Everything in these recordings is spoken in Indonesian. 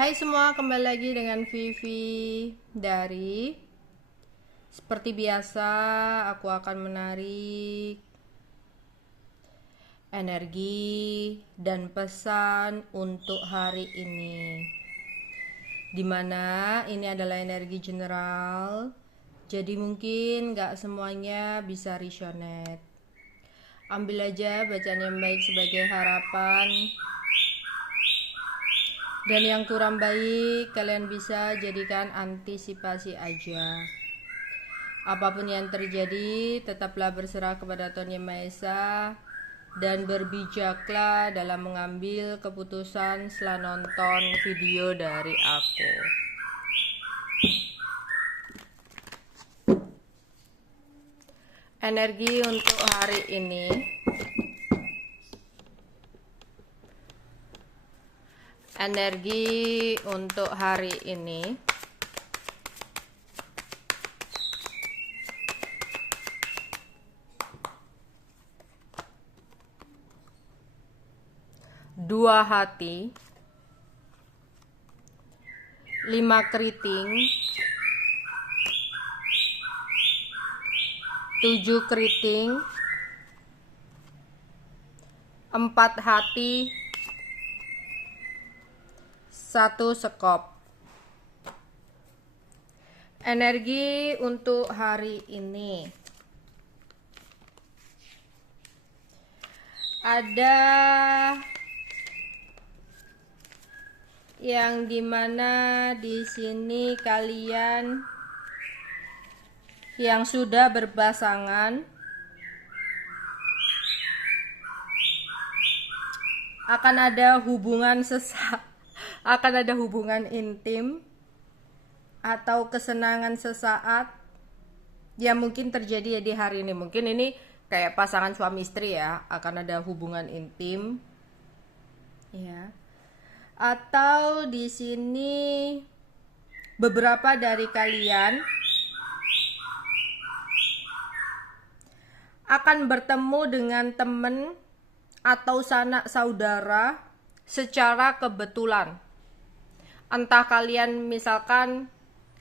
Hai semua, kembali lagi dengan Vivi dari seperti biasa aku akan menarik energi dan pesan untuk hari ini, dimana ini adalah energi general, jadi mungkin gak semuanya bisa resonate. Ambil aja bacaan yang baik sebagai harapan, dan yang kurang baik kalian bisa jadikan antisipasi aja. Apapun yang terjadi, tetaplah berserah kepada Tuhan Yang Maha Esa dan berbijaklah dalam mengambil keputusan setelah nonton video dari aku. Energi untuk hari ini. Energi untuk hari ini. Dua hati, 5 keriting, 7 keriting, 4 hati, 1 sekop. Energi untuk hari ini. Ada yang dimana di sini kalian yang sudah berpasangan akan ada hubungan akan ada hubungan intim atau kesenangan sesaat yang mungkin terjadi di hari ini. Mungkin ini kayak pasangan suami istri ya, akan ada hubungan intim ya. Atau di sini beberapa dari kalian akan bertemu dengan teman atau sanak saudara secara kebetulan. Entah kalian misalkan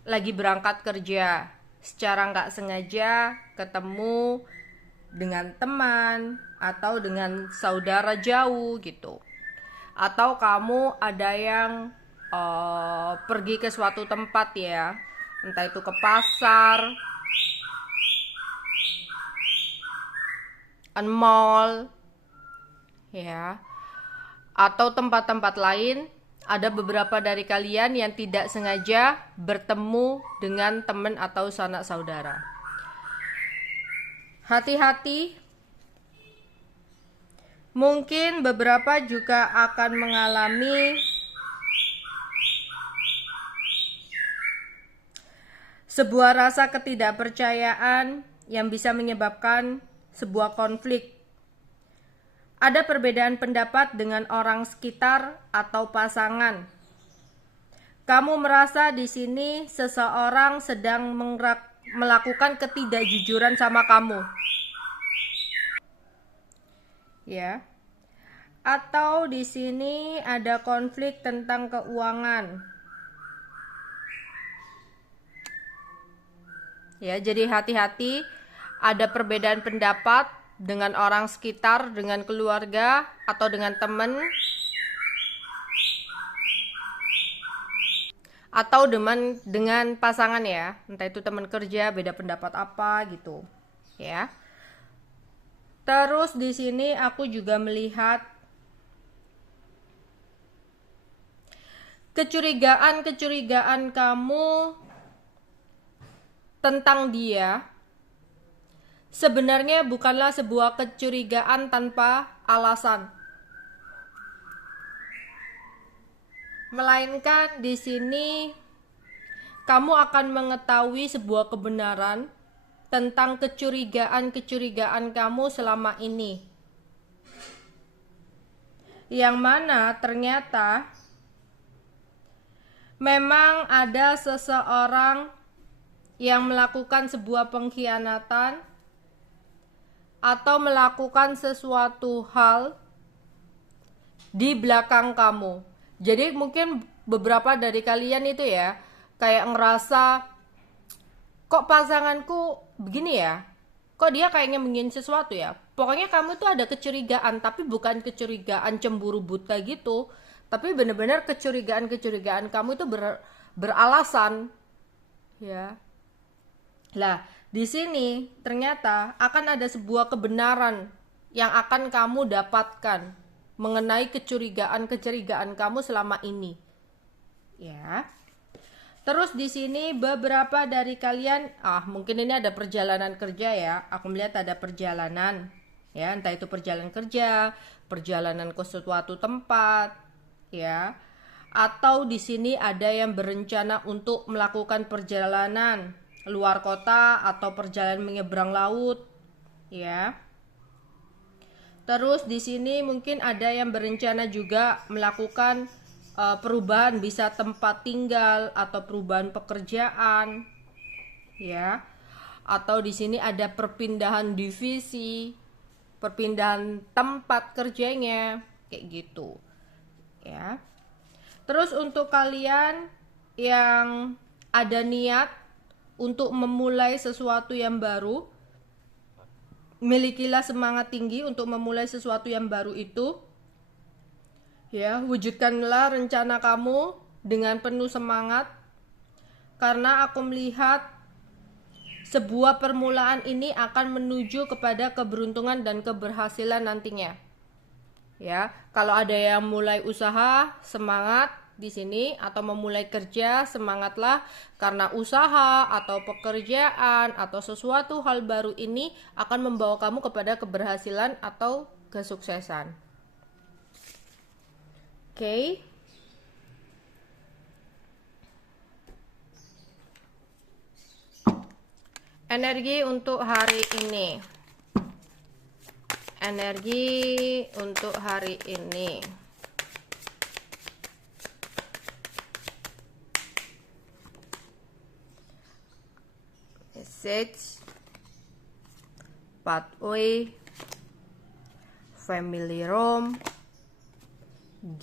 lagi berangkat kerja, secara nggak sengaja ketemu dengan teman atau dengan saudara jauh gitu. Atau kamu ada yang pergi ke suatu tempat ya, entah itu ke pasar, mall ya, atau tempat-tempat lain. Ada beberapa dari kalian yang tidak sengaja bertemu dengan teman atau sanak saudara. Hati-hati, mungkin beberapa juga akan mengalami sebuah rasa ketidakpercayaan yang bisa menyebabkan sebuah konflik. Ada perbedaan pendapat dengan orang sekitar atau pasangan. Kamu merasa di sini seseorang sedang melakukan ketidakjujuran sama kamu. Ya. Atau di sini ada konflik tentang keuangan. Ya, jadi hati-hati, ada perbedaan pendapat dengan orang sekitar, dengan keluarga, atau dengan teman, atau dengan pasangan ya, entah itu teman kerja, beda pendapat apa gitu ya. Terus di sini aku juga melihat kecurigaan kamu tentang dia sebenarnya bukanlah sebuah kecurigaan tanpa alasan, melainkan di sini kamu akan mengetahui sebuah kebenaran tentang kecurigaan kamu selama ini, yang mana ternyata memang ada seseorang yang melakukan sebuah pengkhianatan atau melakukan sesuatu hal di belakang kamu. Jadi mungkin beberapa dari kalian itu ya kayak ngerasa kok pasanganku begini ya, kok dia kayaknya ingin sesuatu ya. Pokoknya kamu tuh ada kecurigaan, tapi bukan kecurigaan cemburu buta gitu, tapi bener-bener kecurigaan kamu itu beralasan ya. Lah, di sini ternyata akan ada sebuah kebenaran yang akan kamu dapatkan mengenai kecurigaan kamu selama ini. Ya. Terus di sini beberapa dari kalian, mungkin ini ada perjalanan kerja ya. Aku melihat ada perjalanan, ya, entah itu perjalanan kerja, perjalanan ke suatu tempat, ya. Atau di sini ada yang berencana untuk melakukan perjalanan luar kota atau perjalanan menyeberang laut, ya. Terus di sini mungkin ada yang berencana juga melakukan perubahan, bisa tempat tinggal atau perubahan pekerjaan, ya. Atau di sini ada perpindahan divisi, perpindahan tempat kerjanya, kayak gitu, ya. Terus untuk kalian yang ada niat untuk memulai sesuatu yang baru, milikilah semangat tinggi untuk memulai sesuatu yang baru itu. Ya, wujudkanlah rencana kamu dengan penuh semangat, karena aku melihat sebuah permulaan ini akan menuju kepada keberuntungan dan keberhasilan nantinya. Ya, kalau ada yang mulai usaha, semangat di sini, atau memulai kerja, semangatlah, karena usaha atau pekerjaan atau sesuatu hal baru ini akan membawa kamu kepada keberhasilan atau kesuksesan. Oke. Energi untuk hari ini. Energi untuk hari ini. Message, pathway, family room,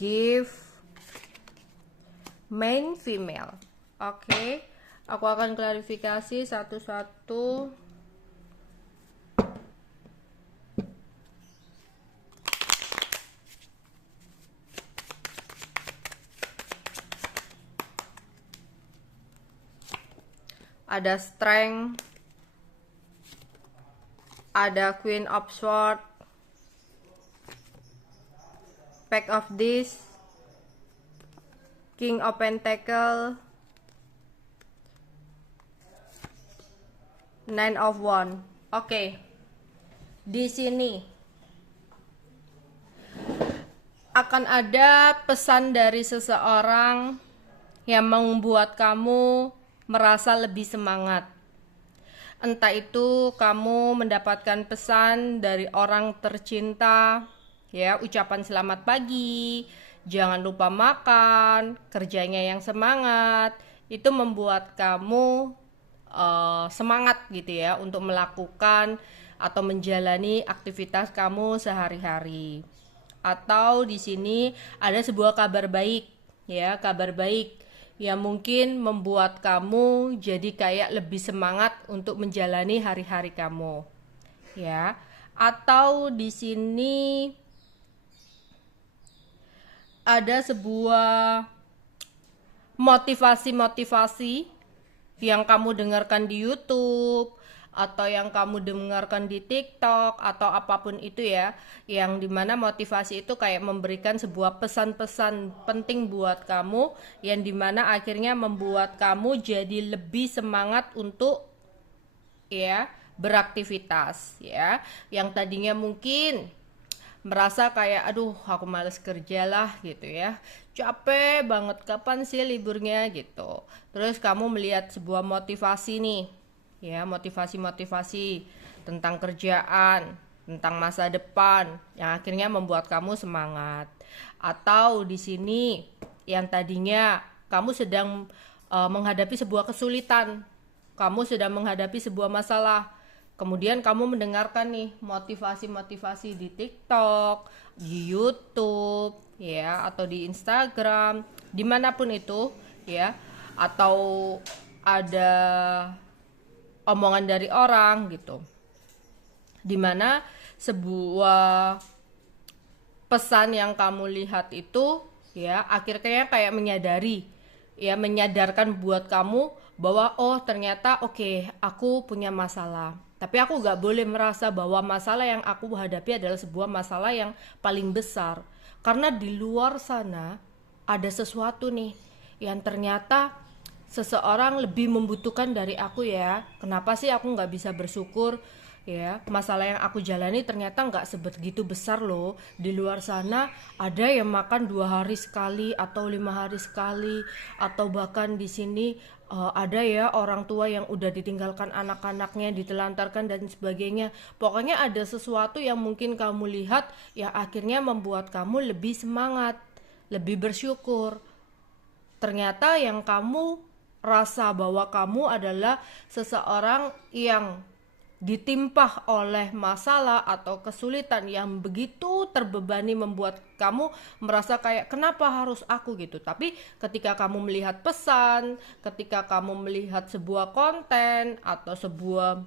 give, main female. Oke, aku akan klarifikasi satu-satu. Ada strength, ada queen of swords, pack of discs, king of pentacle, nine of wands. Oke. Di sini akan ada pesan dari seseorang yang membuat kamu merasa lebih semangat. Entah itu kamu mendapatkan pesan dari orang tercinta, ya, ucapan selamat pagi, jangan lupa makan, kerjanya yang semangat, itu membuat kamu semangat gitu ya untuk melakukan atau menjalani aktivitas kamu sehari-hari. Atau di sini ada sebuah kabar baik, ya, kabar baik yang mungkin membuat kamu jadi kayak lebih semangat untuk menjalani hari-hari kamu, ya. Atau di sini ada sebuah motivasi yang kamu dengarkan di YouTube atau yang kamu dengarkan di TikTok atau apapun itu ya, yang dimana motivasi itu kayak memberikan sebuah pesan-pesan penting buat kamu, yang dimana akhirnya membuat kamu jadi lebih semangat untuk ya beraktivitas, ya, yang tadinya mungkin merasa kayak aduh aku males kerja lah gitu ya, capek banget, kapan sih liburnya gitu. Terus kamu melihat sebuah motivasi nih, ya, motivasi tentang kerjaan, tentang masa depan yang akhirnya membuat kamu semangat. Atau di sini yang tadinya kamu sedang menghadapi sebuah kesulitan, kamu sedang menghadapi sebuah masalah, Kemudian kamu mendengarkan nih motivasi-motivasi di TikTok, di YouTube, ya, atau di Instagram, dimanapun itu, ya, atau ada omongan dari orang gitu, dimana sebuah pesan yang kamu lihat itu, ya, akhirnya kayak menyadarkan buat kamu bahwa oh ternyata oke, aku punya masalah, tapi aku gak boleh merasa bahwa masalah yang aku hadapi adalah sebuah masalah yang paling besar, karena di luar sana ada sesuatu nih yang ternyata seseorang lebih membutuhkan dari aku ya. Kenapa sih aku nggak bisa bersyukur? Ya, masalah yang aku jalani ternyata nggak sebegitu besar loh. Di luar sana ada yang makan 2 hari sekali atau 5 hari sekali, atau bahkan di sini ada ya orang tua yang udah ditinggalkan anak-anaknya, ditelantarkan dan sebagainya. Pokoknya ada sesuatu yang mungkin kamu lihat yang akhirnya membuat kamu lebih semangat, lebih bersyukur. Ternyata yang kamu rasa bahwa kamu adalah seseorang yang ditimpa oleh masalah atau kesulitan yang begitu terbebani, membuat kamu merasa kayak kenapa harus aku gitu. Tapi ketika kamu melihat pesan, ketika kamu melihat sebuah konten atau sebuah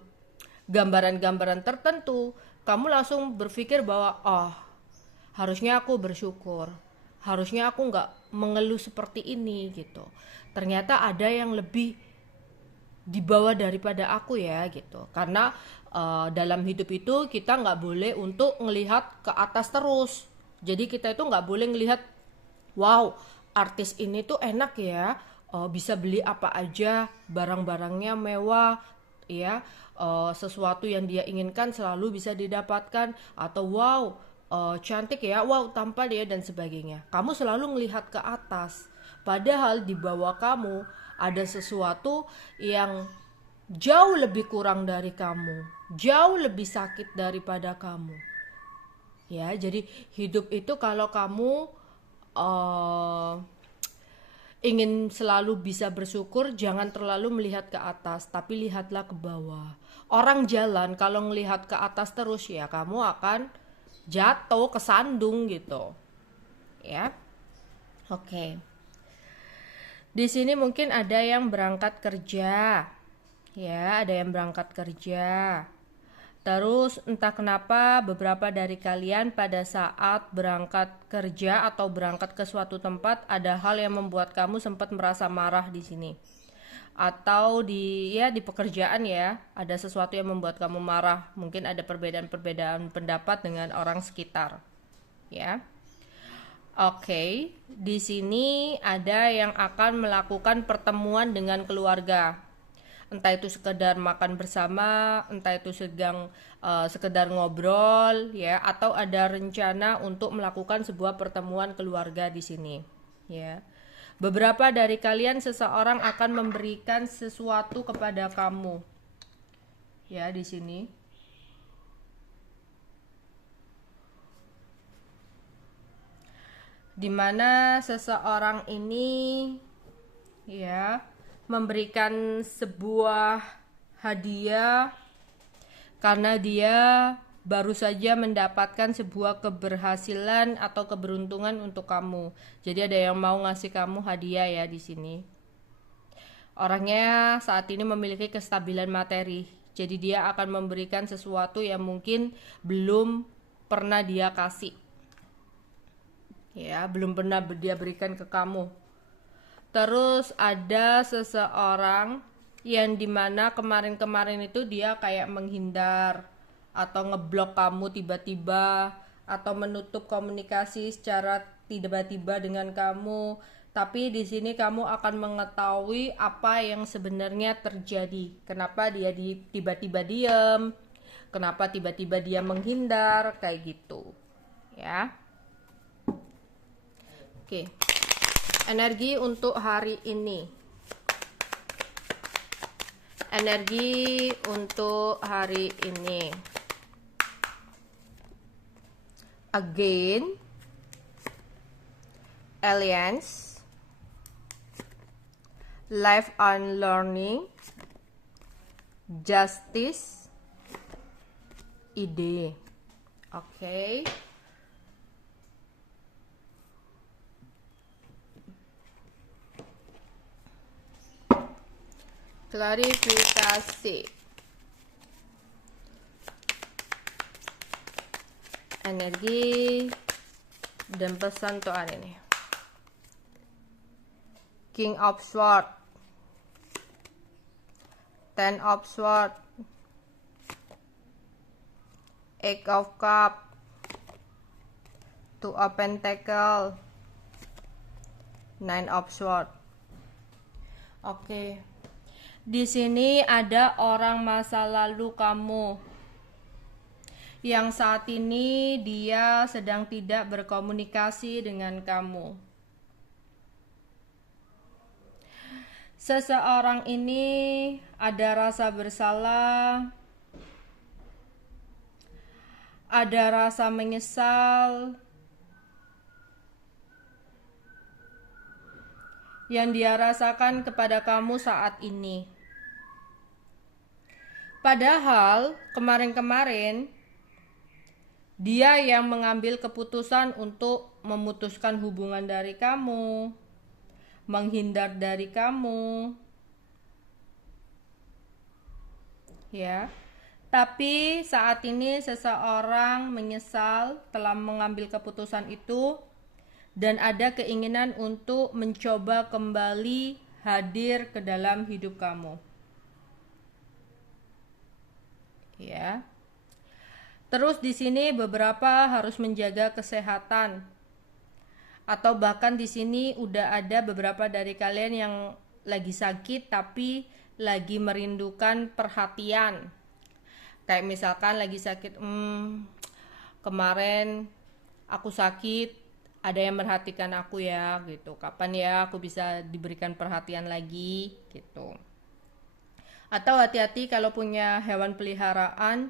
gambaran-gambaran tertentu, kamu langsung berpikir bahwa oh, harusnya aku bersyukur, harusnya aku nggak mengeluh seperti ini gitu. Ternyata ada yang lebih di bawah daripada aku ya gitu. Karena dalam hidup itu kita nggak boleh untuk ngelihat ke atas terus. Jadi kita itu nggak boleh ngelihat wow, artis ini tuh enak ya, bisa beli apa aja, barang-barangnya mewah, ya, sesuatu yang dia inginkan selalu bisa didapatkan, atau wow, cantik ya, wow, tampan ya, dan sebagainya. Kamu selalu ngelihat ke atas, padahal di bawah kamu ada sesuatu yang jauh lebih kurang dari kamu, jauh lebih sakit daripada kamu. Ya, jadi hidup itu kalau kamu ingin selalu bisa bersyukur, jangan terlalu melihat ke atas, tapi lihatlah ke bawah. Orang jalan kalau melihat ke atas terus ya kamu akan jatuh, kesandung gitu. Ya. Oke. Di sini mungkin ada yang berangkat kerja. Ya, ada yang berangkat kerja. Terus entah kenapa beberapa dari kalian pada saat berangkat kerja atau berangkat ke suatu tempat ada hal yang membuat kamu sempat merasa marah di sini. Atau di pekerjaan ya, ada sesuatu yang membuat kamu marah. Mungkin ada perbedaan-perbedaan pendapat dengan orang sekitar. Ya. Oke, di sini ada yang akan melakukan pertemuan dengan keluarga. Entah itu sekedar makan bersama, entah itu sekedar ngobrol ya, atau ada rencana untuk melakukan sebuah pertemuan keluarga di sini ya. Beberapa dari kalian seseorang akan memberikan sesuatu kepada kamu ya di sini. Dimana seseorang ini ya memberikan sebuah hadiah karena dia baru saja mendapatkan sebuah keberhasilan atau keberuntungan untuk kamu. Jadi ada yang mau ngasih kamu hadiah ya di sini. Orangnya saat ini memiliki kestabilan materi. Jadi dia akan memberikan sesuatu yang mungkin belum pernah dia kasih. Ya, belum pernah dia berikan ke kamu. Terus ada seseorang yang dimana kemarin-kemarin itu dia kayak menghindar atau ngeblok kamu tiba-tiba, atau menutup komunikasi secara tiba-tiba dengan kamu. Tapi di sini kamu akan mengetahui apa yang sebenarnya terjadi. Kenapa dia tiba-tiba diam? Kenapa tiba-tiba dia menghindar kayak gitu? Ya. Oke. Energi untuk hari ini. Energi untuk hari ini. Again. Alliance. Life and learning. Justice. ide. Oke. Klarifikasi. Energi dan pesan untuk hari ini. King of Swords, Ten of Swords, Eight of Cups, Two of Pentacles, Nine of Swords. Oke. Di sini ada orang masa lalu kamu yang saat ini dia sedang tidak berkomunikasi dengan kamu. Seseorang ini ada rasa bersalah, ada rasa menyesal yang dia rasakan kepada kamu saat ini. Padahal kemarin-kemarin dia yang mengambil keputusan untuk memutuskan hubungan dari kamu, menghindar dari kamu. Ya. Tapi saat ini seseorang menyesal telah mengambil keputusan itu dan ada keinginan untuk mencoba kembali hadir ke dalam hidup kamu. Ya. Terus di sini beberapa harus menjaga kesehatan. Atau bahkan di sini udah ada beberapa dari kalian yang lagi sakit tapi lagi merindukan perhatian. Kayak misalkan lagi sakit, kemarin aku sakit, ada yang merhatikan aku ya gitu. Kapan ya aku bisa diberikan perhatian lagi gitu. Atau hati-hati kalau punya hewan peliharaan,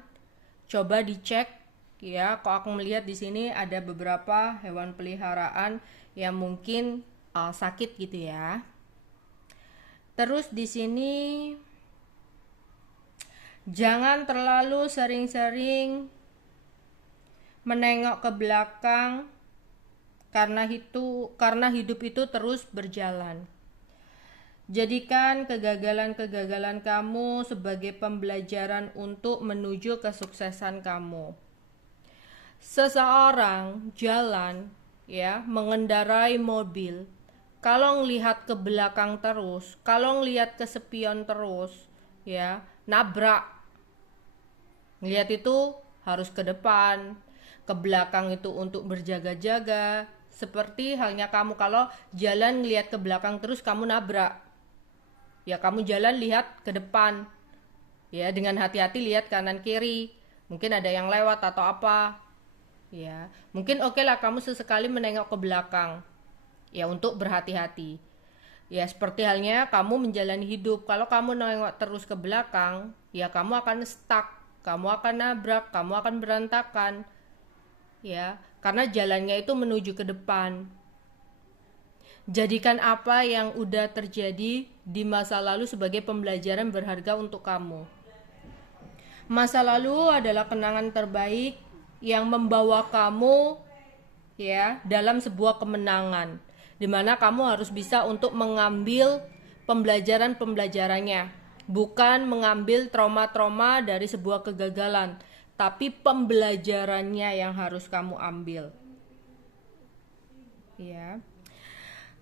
coba dicek ya. Kok aku melihat di sini ada beberapa hewan peliharaan yang mungkin sakit gitu ya. Terus di sini jangan terlalu sering-sering menengok ke belakang karena hidup itu terus berjalan. Jadikan kegagalan-kegagalan kamu sebagai pembelajaran untuk menuju kesuksesan kamu. Seseorang jalan ya, mengendarai mobil, kalau ngelihat ke belakang terus, kalau ngelihat ke spion terus ya, nabrak. Ngelihat itu harus ke depan, ke belakang itu untuk berjaga-jaga. Seperti halnya kamu kalau jalan ngelihat ke belakang terus kamu nabrak. Ya kamu jalan lihat ke depan. Ya dengan hati-hati lihat kanan kiri. Mungkin ada yang lewat atau apa. Ya, mungkin oke lah kamu sesekali menengok ke belakang. Ya untuk berhati-hati. Ya seperti halnya kamu menjalani hidup. Kalau kamu nengok terus ke belakang, ya kamu akan stuck, kamu akan nabrak, kamu akan berantakan. Ya, karena jalannya itu menuju ke depan. Jadikan apa yang udah terjadi di masa lalu sebagai pembelajaran berharga untuk kamu. Masa lalu adalah kenangan terbaik yang membawa kamu ya dalam sebuah kemenangan, di mana kamu harus bisa untuk mengambil pembelajaran-pembelajarannya, bukan mengambil trauma-trauma dari sebuah kegagalan, tapi pembelajarannya yang harus kamu ambil. Ya.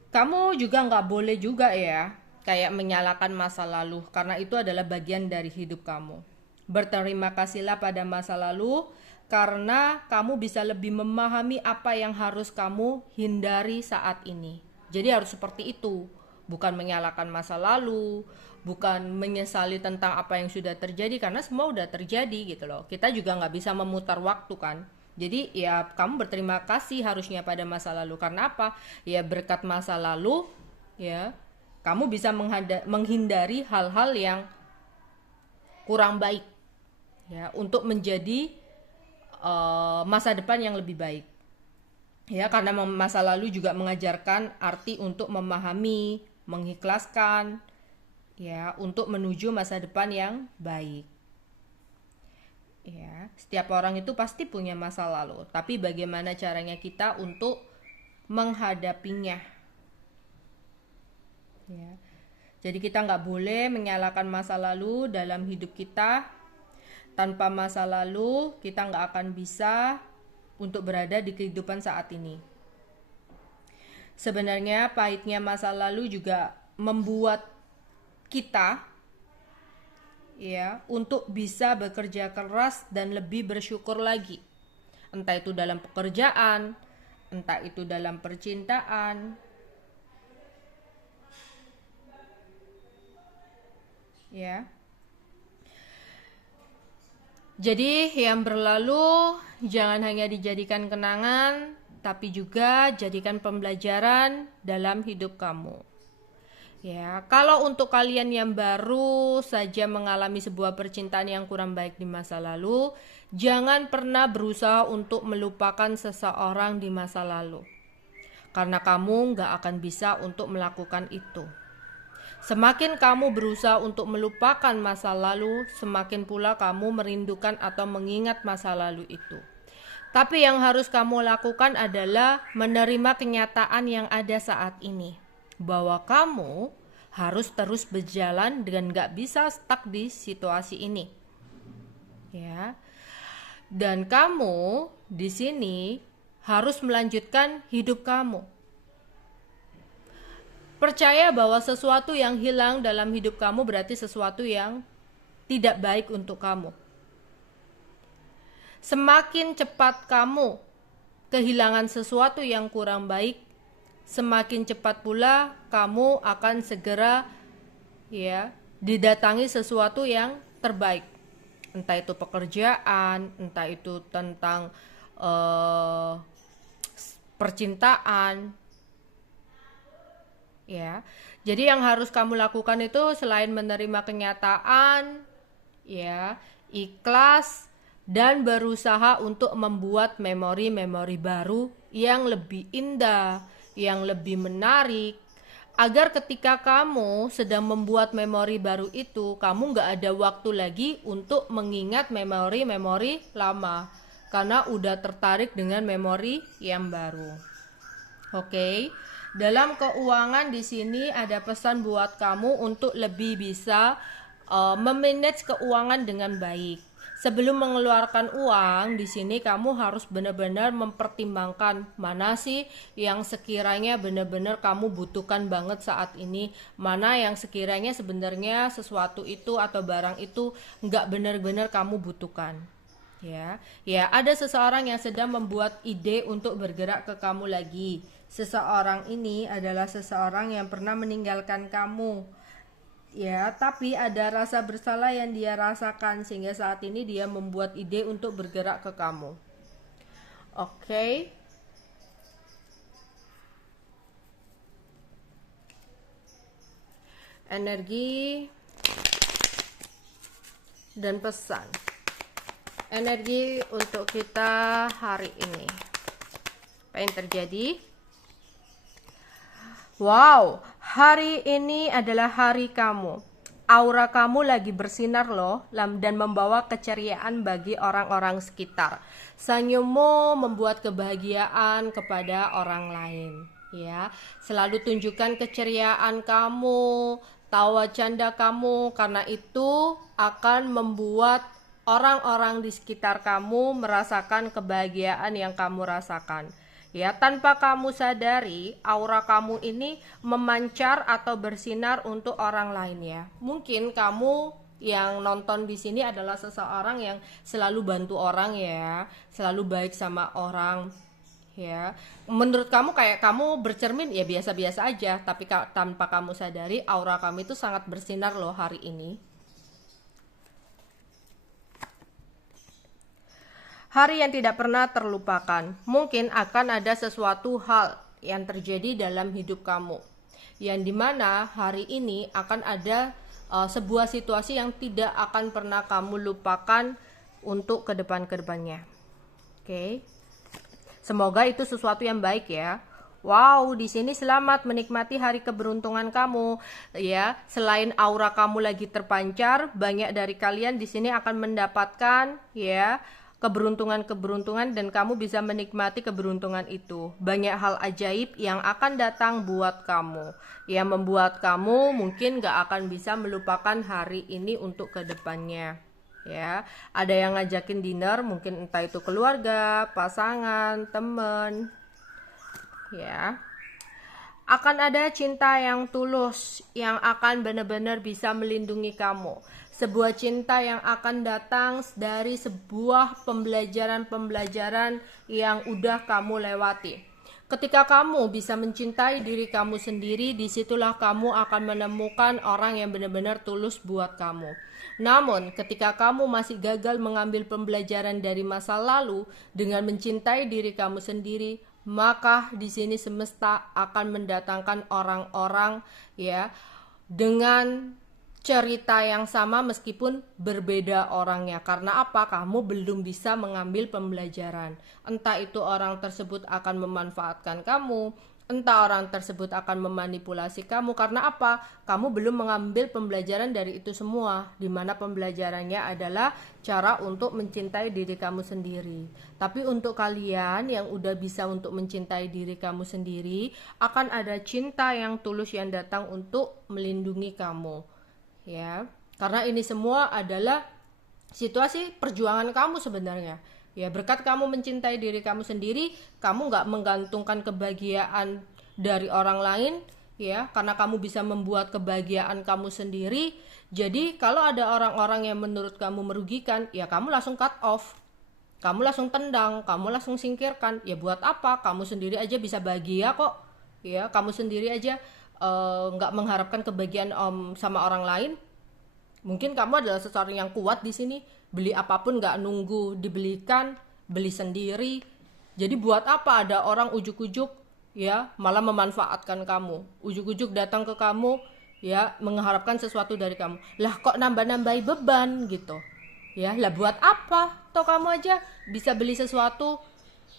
Kamu juga nggak boleh juga ya kayak menyalahkan masa lalu, karena itu adalah bagian dari hidup kamu. Berterima kasihlah pada masa lalu karena kamu bisa lebih memahami apa yang harus kamu hindari saat ini. Jadi harus seperti itu, bukan menyalahkan masa lalu, bukan menyesali tentang apa yang sudah terjadi, karena semua udah terjadi gitu loh. Kita juga nggak bisa memutar waktu kan. Jadi ya kamu berterima kasih harusnya pada masa lalu. Karena apa? Ya berkat masa lalu ya kamu bisa menghindari hal-hal yang kurang baik ya, untuk menjadi masa depan yang lebih baik. Ya karena masa lalu juga mengajarkan arti untuk memahami, mengikhlaskan ya, untuk menuju masa depan yang baik. Ya, setiap orang itu pasti punya masa lalu, tapi bagaimana caranya kita untuk menghadapinya. Ya. Jadi kita nggak boleh menyalahkan masa lalu dalam hidup kita. Tanpa masa lalu, kita nggak akan bisa untuk berada di kehidupan saat ini. Sebenarnya pahitnya masa lalu juga membuat kita ya untuk bisa bekerja keras dan lebih bersyukur lagi. Entah itu dalam pekerjaan, entah itu dalam percintaan. Ya. Jadi yang berlalu jangan hanya dijadikan kenangan, tapi juga jadikan pembelajaran dalam hidup kamu. Ya, kalau untuk kalian yang baru saja mengalami sebuah percintaan yang kurang baik di masa lalu, jangan pernah berusaha untuk melupakan seseorang di masa lalu. Karena kamu gak akan bisa untuk melakukan itu. Semakin kamu berusaha untuk melupakan masa lalu, semakin pula kamu merindukan atau mengingat masa lalu itu. Tapi yang harus kamu lakukan adalah menerima kenyataan yang ada saat ini. Bahwa kamu harus terus berjalan dan gak bisa stuck di situasi ini. Ya. Dan kamu di sini harus melanjutkan hidup kamu. Percaya bahwa sesuatu yang hilang dalam hidup kamu berarti sesuatu yang tidak baik untuk kamu. Semakin cepat kamu kehilangan sesuatu yang kurang baik, semakin cepat pula kamu akan segera ya didatangi sesuatu yang terbaik. Entah itu pekerjaan, entah itu tentang percintaan. Ya. Jadi yang harus kamu lakukan itu selain menerima kenyataan, ya, ikhlas dan berusaha untuk membuat memori-memori baru yang lebih indah, yang lebih menarik, agar ketika kamu sedang membuat memori baru itu, kamu gak ada waktu lagi untuk mengingat memori-memori lama, karena udah tertarik dengan memori yang baru. Oke. Dalam keuangan di sini ada pesan buat kamu untuk lebih bisa memanage keuangan dengan baik. Sebelum mengeluarkan uang, di sini kamu harus benar-benar mempertimbangkan mana sih yang sekiranya benar-benar kamu butuhkan banget saat ini, mana yang sekiranya sebenarnya sesuatu itu atau barang itu nggak benar-benar kamu butuhkan. Ya, ada seseorang yang sedang membuat ide untuk bergerak ke kamu lagi. Seseorang ini adalah seseorang yang pernah meninggalkan kamu. Ya, tapi ada rasa bersalah yang dia rasakan sehingga saat ini dia membuat ide untuk bergerak ke kamu. Oke. Energi dan pesan. Energi untuk kita hari ini. Apa yang terjadi? Wow, hari ini adalah hari kamu. Aura kamu lagi bersinar loh dan membawa keceriaan bagi orang-orang sekitar. Senyummu membuat kebahagiaan kepada orang lain. Ya, selalu tunjukkan keceriaan kamu, tawa canda kamu, karena itu akan membuat orang-orang di sekitar kamu merasakan kebahagiaan yang kamu rasakan. Ya, tanpa kamu sadari, aura kamu ini memancar atau bersinar untuk orang lain ya. Mungkin kamu yang nonton di sini adalah seseorang yang selalu bantu orang ya, selalu baik sama orang ya. Menurut kamu kayak kamu bercermin ya biasa-biasa aja, tapi tanpa kamu sadari aura kamu itu sangat bersinar loh hari ini. Hari yang tidak pernah terlupakan. Mungkin akan ada sesuatu hal yang terjadi dalam hidup kamu, yang dimana hari ini akan ada sebuah situasi yang tidak akan pernah kamu lupakan untuk kedepannya. Oke. Semoga itu sesuatu yang baik ya. Wow, di sini selamat menikmati hari keberuntungan kamu, ya. Selain aura kamu lagi terpancar, banyak dari kalian di sini akan mendapatkan, ya, keberuntungan-keberuntungan dan kamu bisa menikmati keberuntungan itu. Banyak hal ajaib yang akan datang buat kamu, yang membuat kamu mungkin gak akan bisa melupakan hari ini untuk kedepannya. Ya, ada yang ngajakin dinner, mungkin entah itu keluarga, pasangan, temen, ya. Akan ada cinta yang tulus yang akan benar-benar bisa melindungi kamu. Sebuah cinta yang akan datang dari sebuah pembelajaran-pembelajaran yang udah kamu lewati. Ketika kamu bisa mencintai diri kamu sendiri, disitulah kamu akan menemukan orang yang benar-benar tulus buat kamu. Namun, ketika kamu masih gagal mengambil pembelajaran dari masa lalu dengan mencintai diri kamu sendiri, maka di sini semesta akan mendatangkan orang-orang, ya, dengan cerita yang sama meskipun berbeda orangnya. Karena apa? Kamu belum bisa mengambil pembelajaran. Entah itu orang tersebut akan memanfaatkan kamu, entah orang tersebut akan memanipulasi kamu. Karena apa? Kamu belum mengambil pembelajaran dari itu semua, dimana pembelajarannya adalah cara untuk mencintai diri kamu sendiri. Tapi untuk kalian yang udah bisa untuk mencintai diri kamu sendiri, akan ada cinta yang tulus yang datang untuk melindungi kamu, ya. Karena ini semua adalah situasi perjuangan kamu sebenarnya. Ya, berkat kamu mencintai diri kamu sendiri, kamu gak menggantungkan kebahagiaan dari orang lain, ya, karena kamu bisa membuat kebahagiaan kamu sendiri. Jadi kalau ada orang-orang yang menurut kamu merugikan, ya kamu langsung cut off, kamu langsung tendang, kamu langsung singkirkan. Ya buat apa? Kamu sendiri aja bisa bahagia kok, ya. Kamu sendiri aja gak mengharapkan kebahagiaan sama orang lain. Mungkin kamu adalah seseorang yang kuat di sini, beli apapun gak nunggu dibelikan, beli sendiri. Jadi buat apa ada orang ujuk-ujuk, ya, malah memanfaatkan kamu, ujuk-ujuk datang ke kamu, ya, mengharapkan sesuatu dari kamu. Lah kok nambah-nambahi beban gitu, ya. Lah buat apa? Toh kamu aja bisa beli sesuatu,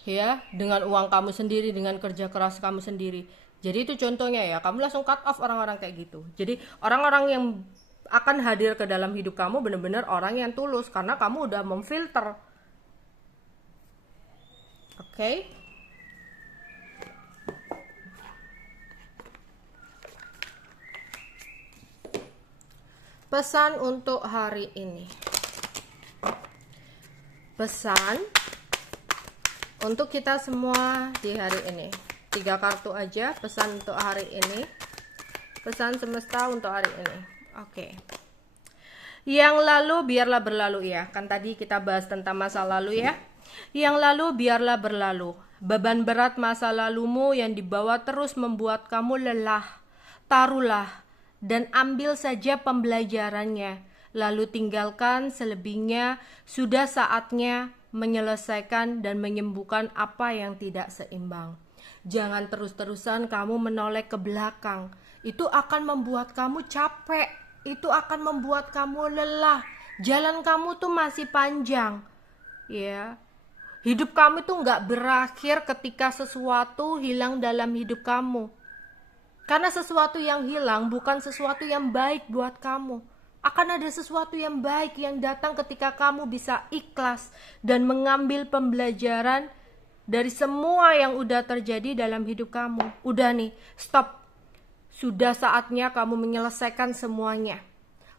ya, dengan uang kamu sendiri, dengan kerja keras kamu sendiri. Jadi itu contohnya, ya. Kamu langsung cut off orang-orang kayak gitu. Jadi orang-orang yang akan hadir ke dalam hidup kamu benar-benar orang yang tulus karena kamu udah memfilter. Oke? Pesan untuk hari ini. Pesan untuk kita semua di hari ini. 3 kartu aja pesan untuk hari ini. Pesan semesta untuk hari ini. Oke. Yang lalu biarlah berlalu, ya. Kan tadi kita bahas tentang masa lalu, ya. Yang lalu biarlah berlalu. Beban berat masa lalumu yang dibawa terus membuat kamu lelah. Taruhlah dan ambil saja pembelajarannya. Lalu tinggalkan selebihnya. Sudah saatnya menyelesaikan dan menyembuhkan apa yang tidak seimbang. Jangan terus-terusan kamu menoleh ke belakang. Itu akan membuat kamu capek. Itu akan membuat kamu lelah. Jalan kamu tuh masih panjang, ya. Hidup kamu tuh gak berakhir ketika sesuatu hilang dalam hidup kamu. Karena sesuatu yang hilang bukan sesuatu yang baik buat kamu. Akan ada sesuatu yang baik yang datang ketika kamu bisa ikhlas dan mengambil pembelajaran dari semua yang udah terjadi dalam hidup kamu. Udah nih, stop. Sudah saatnya kamu menyelesaikan semuanya.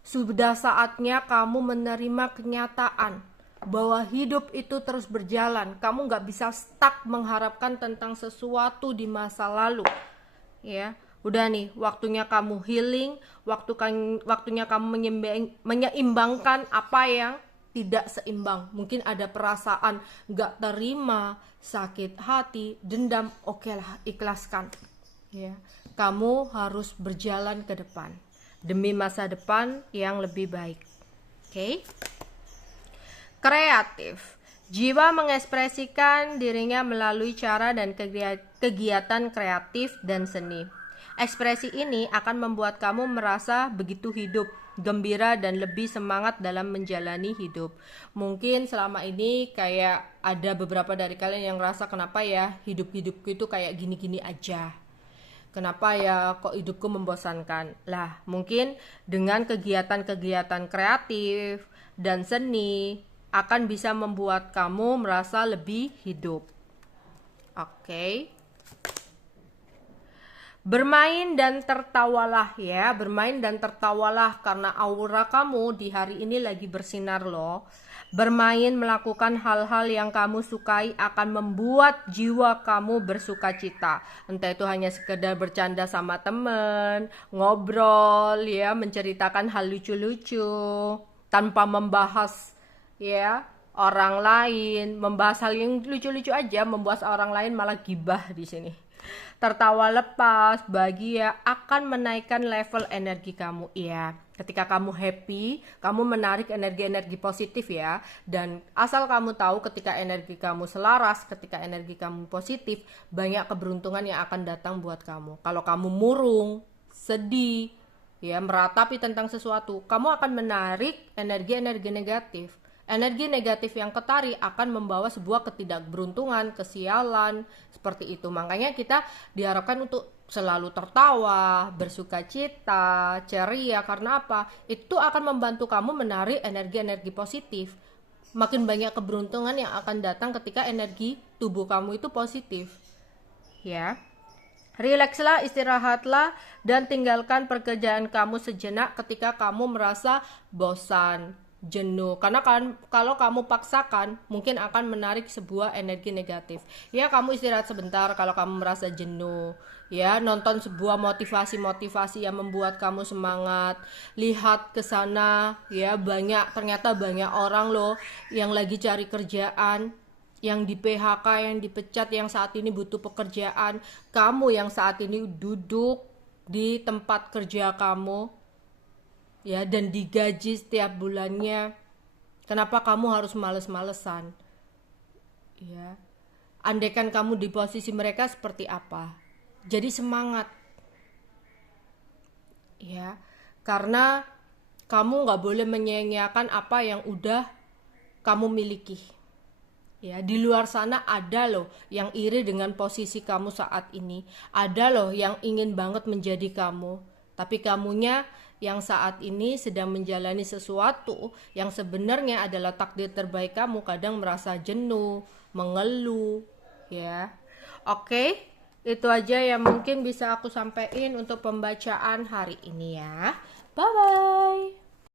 Sudah saatnya kamu menerima kenyataan bahwa hidup itu terus berjalan. Kamu gak bisa stuck mengharapkan tentang sesuatu di masa lalu, ya. Udah nih, waktunya kamu healing, waktunya kamu menyeimbangkan apa yang tidak seimbang. Mungkin ada perasaan gak terima, sakit hati, dendam. Oke lah, ikhlaskan, ya. Kamu harus berjalan ke depan demi masa depan yang lebih baik. Oke? Kreatif. Jiwa mengekspresikan dirinya melalui cara dan kegiatan kreatif dan seni. Ekspresi ini akan membuat kamu merasa begitu hidup, gembira, dan lebih semangat dalam menjalani hidup. Mungkin selama ini kayak ada beberapa dari kalian yang ngerasa kenapa ya hidup-hidupku itu kayak gini-gini aja. Kenapa ya kok hidupku membosankan? Lah, mungkin dengan kegiatan-kegiatan kreatif dan seni akan bisa membuat kamu merasa lebih hidup. Oke. Bermain dan tertawalah ya, bermain dan tertawalah karena aura kamu di hari ini lagi bersinar loh. Bermain melakukan hal-hal yang kamu sukai akan membuat jiwa kamu bersuka cita. Entah itu hanya sekedar bercanda sama temen, ngobrol ya, menceritakan hal lucu-lucu tanpa membahas ya orang lain, membahas hal yang lucu-lucu aja, membuat orang lain malah gibah di sini. Tertawa lepas, bahagia akan menaikkan level energi kamu ya. Ketika kamu happy, kamu menarik energi-energi positif ya. Dan asal kamu tahu ketika energi kamu selaras, ketika energi kamu positif, banyak keberuntungan yang akan datang buat kamu. Kalau kamu murung, sedih, ya meratapi tentang sesuatu, kamu akan menarik energi-energi negatif. Energi negatif yang ketarik akan membawa sebuah ketidakberuntungan, kesialan, seperti itu. Makanya kita diharapkan untuk selalu tertawa, bersuka cita, ceria. Karena apa? Itu akan membantu kamu menarik energi-energi positif. Makin banyak keberuntungan yang akan datang ketika energi tubuh kamu itu positif. Ya. Rilekslah, istirahatlah, dan tinggalkan pekerjaan kamu sejenak ketika kamu merasa bosan, jenuh. Karena kan kalau kamu paksakan mungkin akan menarik sebuah energi negatif. Ya, kamu istirahat sebentar kalau kamu merasa jenuh. Ya, nonton sebuah motivasi-motivasi yang membuat kamu semangat. Lihat ke sana, ya ternyata banyak orang loh yang lagi cari kerjaan, yang di PHK, yang dipecat, yang saat ini butuh pekerjaan. Kamu yang saat ini duduk di tempat kerja kamu ya dan digaji setiap bulannya, kenapa kamu harus males-malesan ya? Andaikan kamu di posisi mereka seperti apa? Jadi semangat ya, karena kamu gak boleh menyia-nyiakan apa yang udah kamu miliki ya. Di luar sana ada loh yang iri dengan posisi kamu saat ini, ada loh yang ingin banget menjadi kamu, tapi kamunya yang saat ini sedang menjalani sesuatu yang sebenarnya adalah takdir terbaik kamu, kadang merasa jenuh, mengeluh ya. Oke, itu aja yang mungkin bisa aku sampaikan untuk pembacaan hari ini ya. Bye bye.